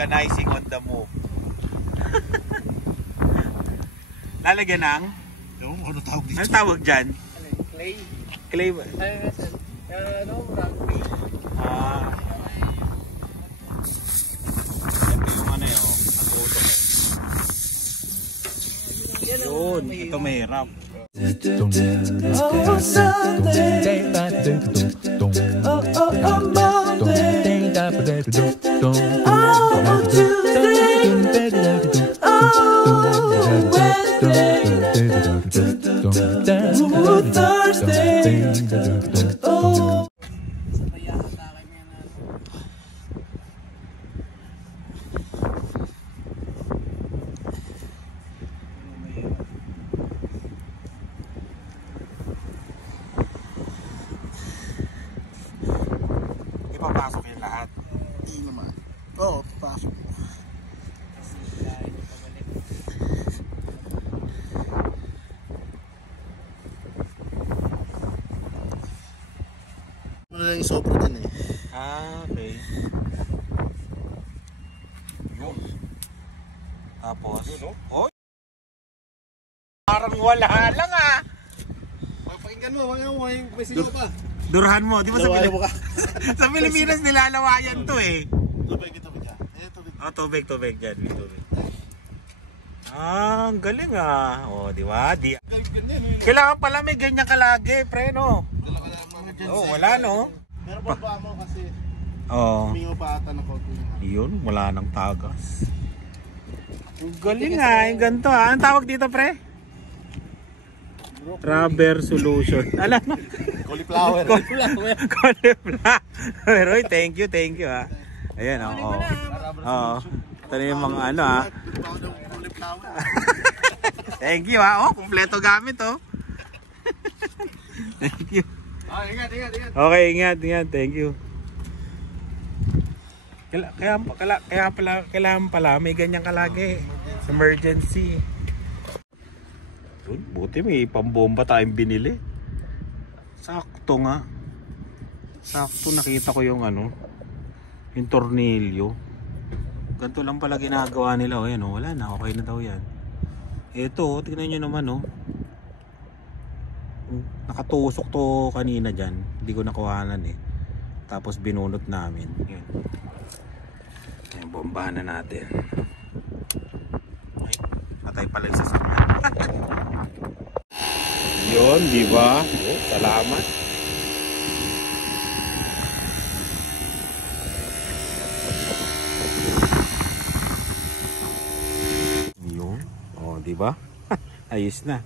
Vulcanizing on the move. Lalagyan ng? Ano tawag dito? Ano tawag dyan? Clay. Clay ba? Ano, rugby. Yung ano yun, nagputok eh. Yun, ito mahirap. Oh, Sunday. Oh, Monday. Oh, Tuesday. Oh, Wednesday. Oh, Thursday. Oh. Ipapasok yung lahat. Hindi naman. Oo, pasok. Ano lang yung sobra din eh. Okay. Yun. Tapos, oh. Parang wala lang ah. Pakinggan mo, may sigaw pa. Durhan mo, di ba sa Lawala mo ka. sa Pilipinas nilalawayan to eh. Tubig ito ba dyan? Tubig. Oh, tubig dyan, may tubig. Ang galing ah. Oh, di ba? Kailangan pala may ganyan kalagi, pre, no? Oh, wala no? Meron pa ba mo kasi humingo pa ata ng konti. Yun, wala nang tagas. Ang galing ah, yung ganito ah. Anong tawag dito, pre? Rubber solution. Alam mo? Cauliflower. Cauliflower. Oy, thank you ah. Ayan, oo. Oo. Ito na yung mga ano ah. Thank you ah. Oh, kumpleto gamit oh. Thank you. Ingat. Okay, ingat. Thank you. Kailangan pala may ganyan kalagi. Emergency. Buti may pambomba tayong binili. Sakto nga. Sakto nakita ko yung ano, yung tornilyo. Ganito lang pala ginagawa nila. O yan o, wala na. Okay na daw yan. Ito, tignan nyo naman o. Nakatusok to kanina dyan. Hindi ko nakuhanan eh. Tapos binunot namin. Yan. Ayan, bombahan na natin. Ay, patay pala yung sasakyan. Yun, di ba? Oh, salamat. Yun. Oh, di ba? Ayos na.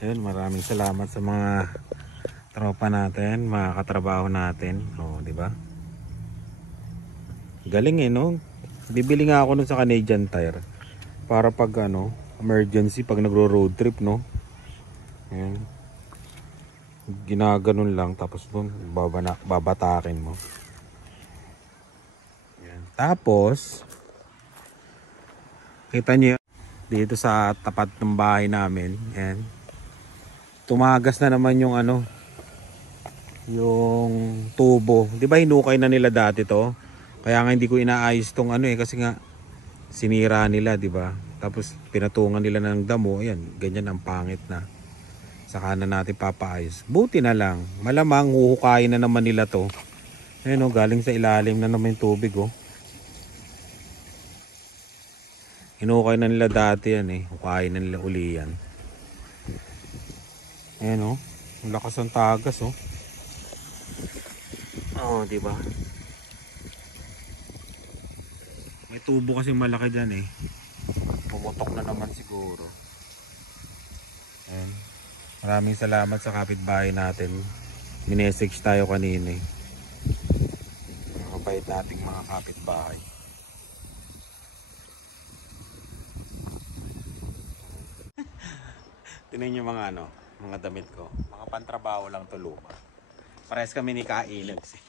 Ayun, maraming salamat sa mga tropa natin, mga katrabaho natin. Oh, di ba? Galing eh, no? Bibili nga ako nun sa Canadian Tire para pag ano, emergency pag nagro-road trip, no? Ayan. Ginaganon lang tapos doon babatakin mo. Ayan. Tapos kita niyo dito sa tapat ng bahay namin, ayan. Tumagas na naman yung ano, yung tubo. 'Di ba hinukay na nila dati to? Kaya nga hindi ko inaayos tong ano eh kasi nga sinira nila, 'di ba? Tapos pinatungan nila ng damo, ayan, ganyan ang pangit na. Saka na natin papaayos. Buti na lang. Malamang huhukayin na naman nila to. Ayun o, galing sa ilalim na naman yung tubig o. Hinukay na nila dati yan eh. Hukayin na nila uli yan. Ayun o. Ang lakas ng tagas o. Oo, diba? May tubo kasi malaki dyan eh. Pumutok na naman siguro. Ayun. Maraming salamat sa kapitbahay natin. Minessage tayo kanina eh. Mabait nating mga kapitbahay. Tingnan nyo mga ano, mga damit ko. Mga pantrabaho lang to, luma. Parehas kami ni Kailags eh.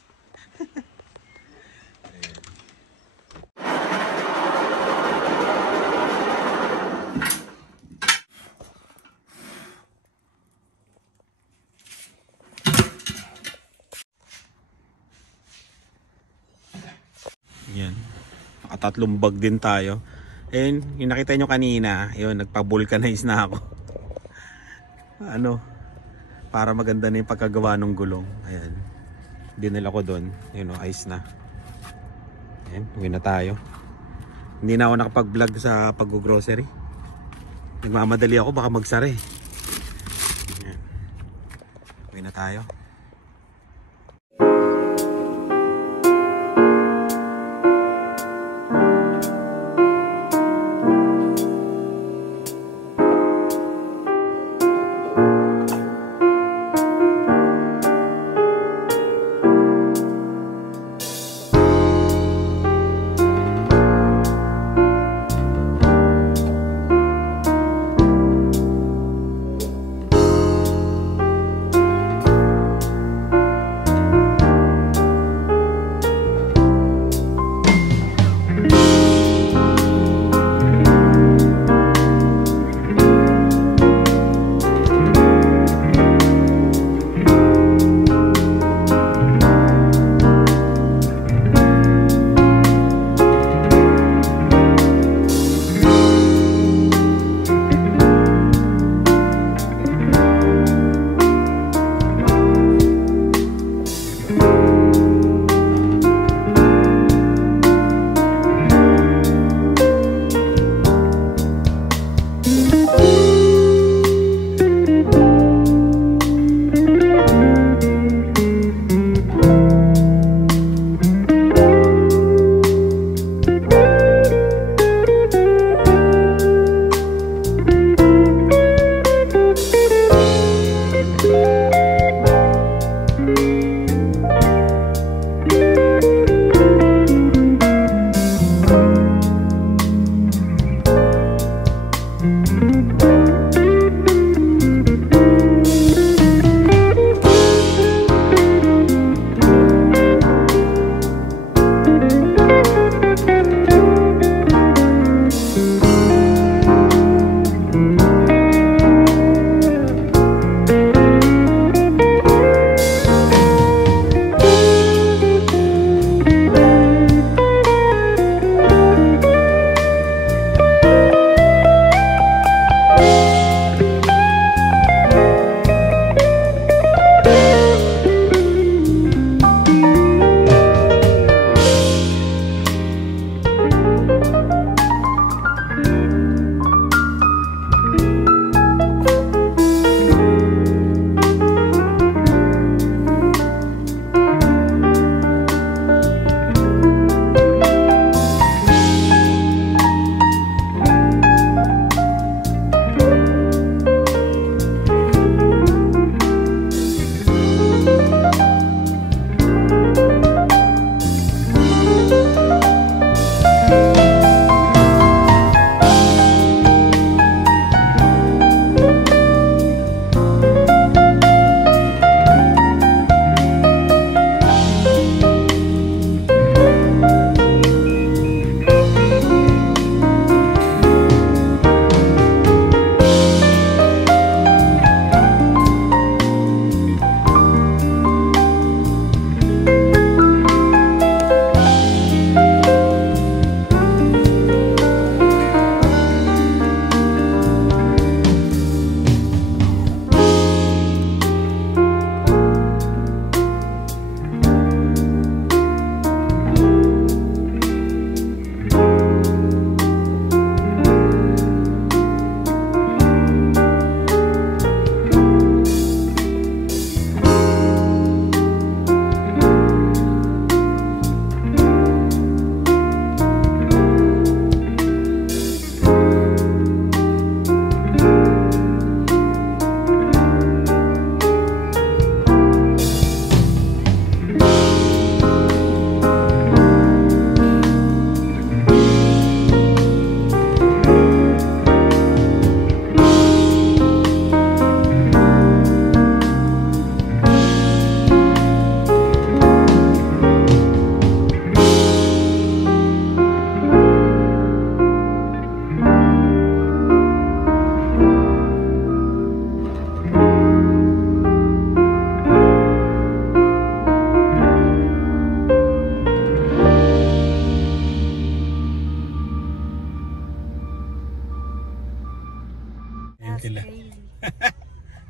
Nakatatlong bag din tayo. And yung nakita nyo kanina, yun, nagpa-vulcanize na ako. Ano, para maganda na yung pagkagawa ng gulong. Ayan. Dinala ko doon. Yun o, ice na. Ayan, uwi na tayo. Hindi na ako nakapag-vlog sa pag-grocery. Nagmamadali ako, baka magsara eh. Ayan. Uwi na tayo.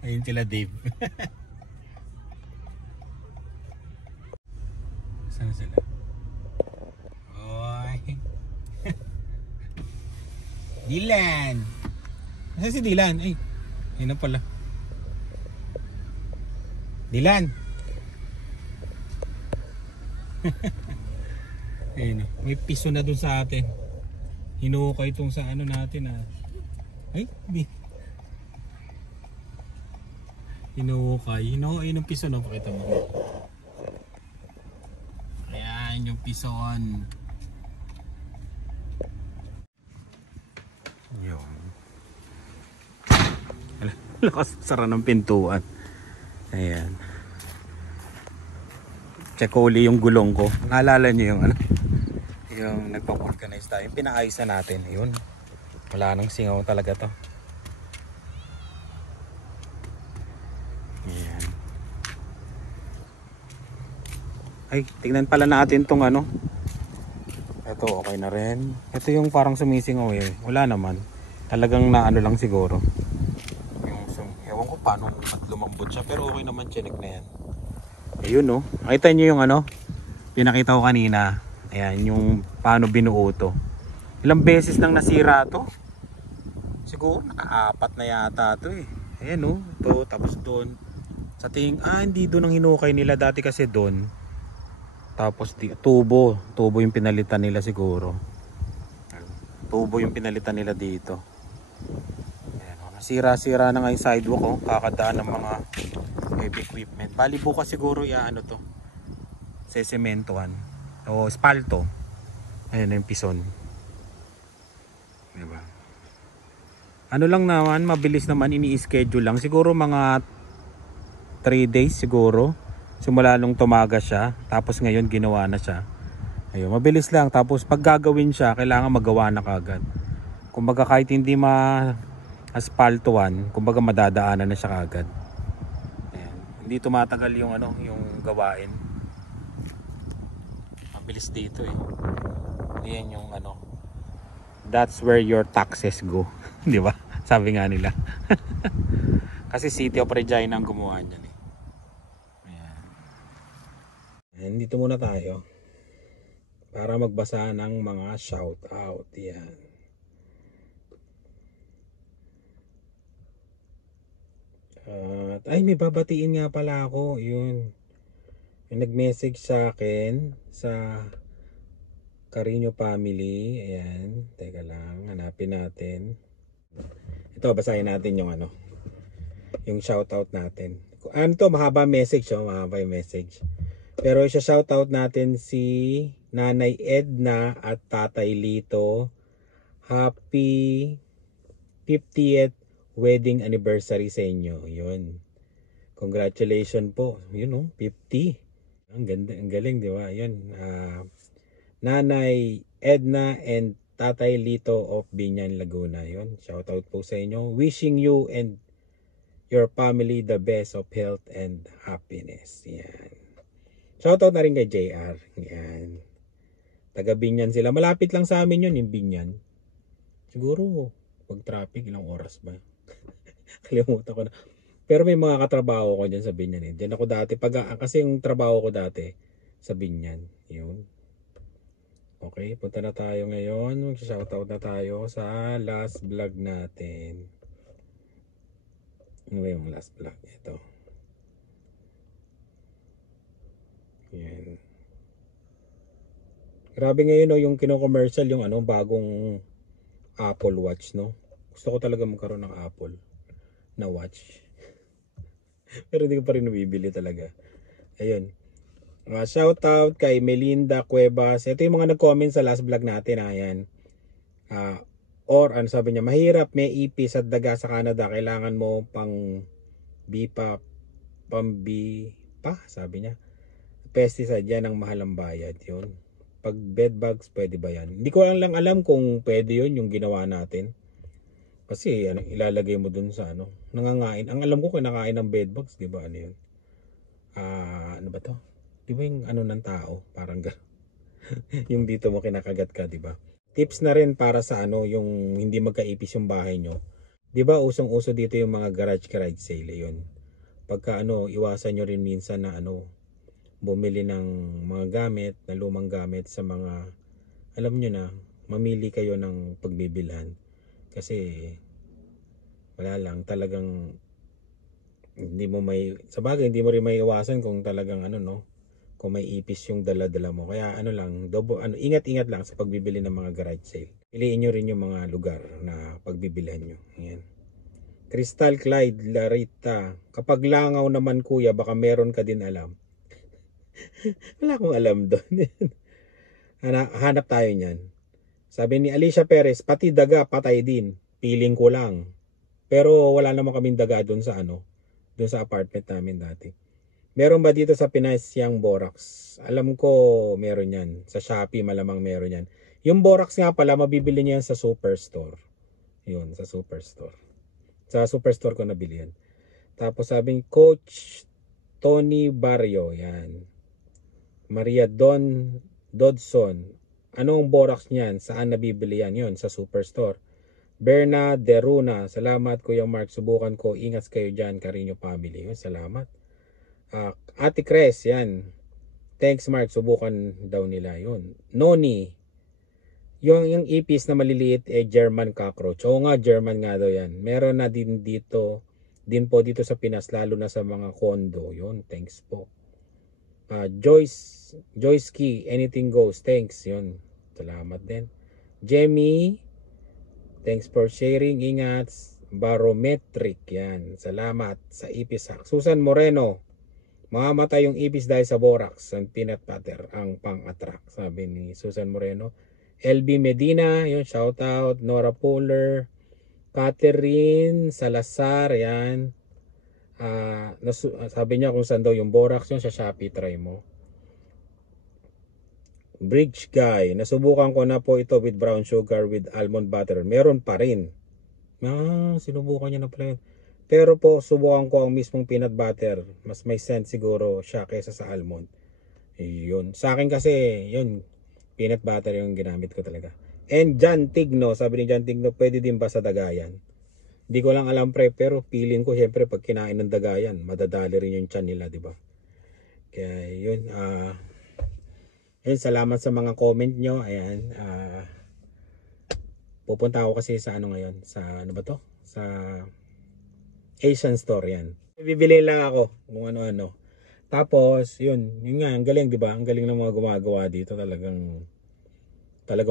Ayun sila Dave. Saan sila? Oy. Dylan! Nasaan si Dylan? Ay, ayun na pala. Dylan! Ayun na. May piso na dun sa atin. Hinukay itong sa ano natin ah. Ay, di. Hinukay. Ayun yung piso no. Pakita mo. Ayan yung pison. Yun. Lakas sara ng pintuan. Ayan. Check uli yung gulong ko. Naalala nyo yung ano? Yung nagpang-organize tayo. Pinaayos na natin. Yun. Wala nang singaw talaga to. Ayan. Ay, tignan pala natin tong ano. Ito okay na rin. Ito yung parang sumisingaw eh. Wala naman. Talagang na ano lang siguro. Ewan ko paano lumambot siya. Pero okay naman, chinek na yan. Ayun no. Nakita nyo yung ano. Pinakita ko kanina. Ayan yung paano binuo to. Ilang beses nang nasira to. Siguro naka-4 na yata to eh. Ayan no. Ito tapos doon. Sa tingin, hindi doon ang hinukay nila. Dati kasi doon. Tapos tubo yung pinalitan nila siguro. Tubo yung pinalitan nila dito. Ayan, nasira-sira na nga yung sidewalk oh. Kakadaan ng mga heavy equipment. Bali bukas siguro ano to. Sesementohan o espalto. Ayan yung pison. Diba? Ano lang naman, mabilis naman, ini-schedule lang. Siguro mga 3 days siguro. Simula nung tumaga siya, tapos ngayon ginawa na siya. Ayun, mabilis lang. Tapos pag gagawin siya, kailangan magawa na kagad. Kumbaga kahit hindi ma-aspaltuan, kumbaga madadaanan na siya kagad. Ayan. Hindi tumatagal yung ano, yung gawain. Mabilis dito eh. Yan yung ano. That's where your taxes go. Di ba? Sabi nga nila. Kasi City of Regina ang gumawa niyan eh. And dito muna tayo para magbasa ng mga shout out. Yan. Ay, may babatiin nga pala ako. Yun. May nag-message sa akin sa Carino family. Ayan. Teka lang. Hanapin natin. Ito, basahin natin yung ano. Yung shout out natin. Ano to? Mahaba message. Oh. Mahaba yung message. Pero isa-shoutout natin si Nanay Edna at Tatay Lito. Happy 50th wedding anniversary sa inyo. Yun. Congratulations po. Yun oh, 50. Ang ganda, ang galing, di ba? Yun. Nanay Edna and Tatay Lito of Binyan, Laguna. Yun. Shoutout po sa inyo. Wishing you and your family the best of health and happiness. Yan. Shoutout na rin kay JR. Yan. Taga Binyan sila. Malapit lang sa amin yun, yung Binyan. Siguro, pag traffic, ilang oras ba? Kalimutan ko na. Pero may mga katrabaho ko dyan sa Binyan eh. Diyan ako dati. Kasi yung trabaho ko dati sa Binyan. Yun. Okay, punta na tayo ngayon. Mag-shoutout na tayo sa last vlog natin. Ano ba yung last vlog? Ito. Yan. Grabe ngayon no, yung kino-commercial yung ano, bagong Apple Watch no. Gusto ko talaga magkaroon ng Apple na watch. Pero hindi ko pa rin nabibili talaga. Ayun. Shout out kay Melinda Cuevas. Ito yung mga nag-comment sa last vlog natin. Ayan. Or ano sabi niya, mahirap may ipis at daga sa Canada. Kailangan mo pang BPA, sabi niya. Pesticide yan ang mahal ang bayad. Yun. Pag bed bugs, pwede ba yan? Hindi ko lang alam kung pwede yun yung ginawa natin. Kasi ano, ilalagay mo dun sa ano, nangangain. Ang alam ko kinakain ng bed bugs, di ba? Ano yun? Ano ba to? Di ba yung ano ng tao? Parang yung dito mo kinakagat ka, di ba? Tips na rin para sa ano, yung hindi magkaipis yung bahay nyo. 'Di ba usong-uso dito yung mga garage sale 'yun. Pagka iwasan nyo rin minsan na bumili ng mga gamit, na lumang gamit sa mga, alam nyo na, mamili kayo ng pagbibilhan. Kasi wala lang, talagang hindi mo sabagay hindi mo rin may iwasan kung talagang kung may ipis yung dala-dala mo. Kaya ingat-ingat lang sa pagbibili ng mga garage sale. Piliin nyo rin yung mga lugar na pagbibilhan nyo. Ayan. Crystal Clyde Larita, kapag langaw naman kuya, baka meron ka din alam. Wala akong alam doon. Hanap tayo niyan. Sabi ni Alicia Perez, pati daga patay din. Piling ko lang. Pero wala naman kaming daga doon sa doon sa apartment namin dati. Meron ba dito sa Pinas yung borax? Alam ko meron yan. Sa Shopee malamang meron yan. Yung borax nga pala, mabibili niya yan sa Superstore. Yun, sa Superstore. Sa Superstore ko nabili yan. Tapos sabing Coach Tony Barrio, yan. Maria Dodson, anong borax niyan? Saan nabibili yan? Yun, sa Superstore. Berna Deruna, salamat Kuya Mark, subukan ko. Ingat kayo dyan, Carino family. Yun, salamat. Ate Cres, yan. Thanks Mark, subukan daw nila. Yun. Noni, yung ipis na maliliit German cockroach. Oo nga, German nga daw yan. Meron na din po dito sa Pinas, lalo na sa mga condo. Yun, thanks po. Joyce Key, anything goes. Thanks, yun. Salamat din. Jemmy, thanks for sharing. Ingat. Barometric, yan. Salamat sa ipis hack. Susan Moreno, mamamatay yung ipis dahil sa borax and peanut butter ang pang-attract, sabi ni Susan Moreno. LB Medina, yun, shout out. Nora Puller, Catherine Salazar, yan. Sabi niya kung saan daw yung borax, yun sa Shopee, try mo. Bridge Guy, nasubukan ko na po ito with brown sugar with almond butter. Meron pa rin. Sinubukan niya na pala yun. Pero po, subukan ko ang mismong peanut butter. Mas may scent siguro siya kaysa sa almond. Yun. Sa akin kasi, yun, peanut butter yung ginamit ko talaga. And John Tigno, sabi ni John Tigno, pwede din ba sa dagayan? Di ko lang alam pre, pero feeling ko syempre pag kinain ng dagayan, madadali rin yung tiyan nila, di ba? Kaya yun, yun, salamat sa mga comment nyo. Ayan, pupunta ako kasi sa ngayon, sa ba to? Sa Asian store yan. Bibili lang ako kung ano-ano. Tapos, yun nga, ang galing, di ba? Ang galing ng mga gumagawa dito. Talagang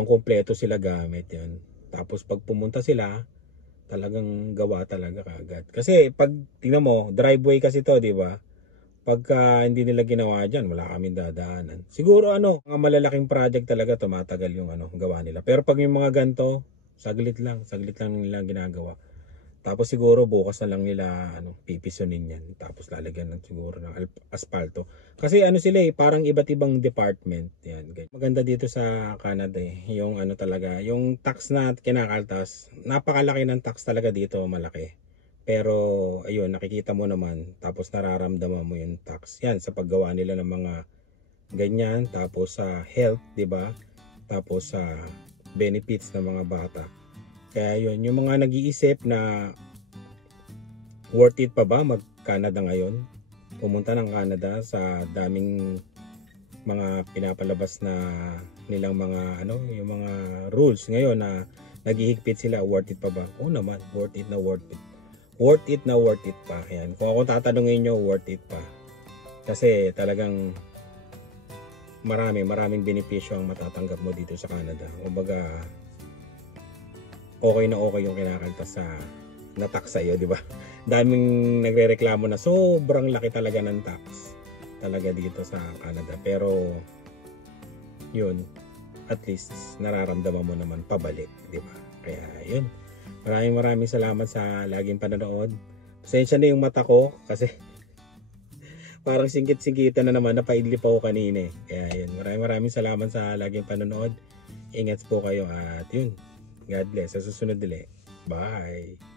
kompleto sila gamit yan. Tapos, pag pumunta sila, talagang gawa talaga kagad. Kasi, pag, tingnan mo, driveway kasi to, di ba? Pagka hindi nila ginawa dyan, wala kaming dadaanan. Siguro, mga malalaking project talaga, tumatagal yung gawa nila. Pero pag yung mga ganito, saglit lang nila ginagawa. Tapos siguro bukas na lang nila pipisonin yan. Tapos lalagyan ng siguro ng asfalto. Kasi sila parang iba't ibang department. Yan. Maganda dito sa Canada yung talaga, yung tax na kinakaltas. Napakalaki ng tax talaga dito, malaki. Pero ayun, nakikita mo naman. Tapos nararamdaman mo yung tax. Yan, sa paggawa nila ng mga ganyan. Tapos sa health, di ba? Tapos sa benefits ng mga bata. Kaya yun, yung mga nag-iisip na worth it pa ba mag-Canada ngayon? Pumunta ng Canada sa daming mga pinapalabas na nilang mga yung mga rules ngayon na naghihigpit sila, worth it pa ba? Oo naman, worth it na worth it. Worth it na worth it pa. Ayan. Kung ako tatanungin nyo, worth it pa. Kasi talagang maraming benepisyo ang matatanggap mo dito sa Canada. Kumbaga, okay na okay yung kinakaltas sa na-tax sa'yo, di ba? Daming nagre-reklamo na sobrang laki talaga ng tax talaga dito sa Canada. Pero, yun, at least nararamdaman mo naman pabalik, di ba? Kaya, yun. Maraming salamat sa laging panonood. Pasensya na yung mata ko kasi parang singkit-singkitan na naman, napaidlip ako kanina. Kaya, yun. Maraming salamat sa laging panonood. Ingat po kayo at yun. God bless. Sa susunod ulit. Bye!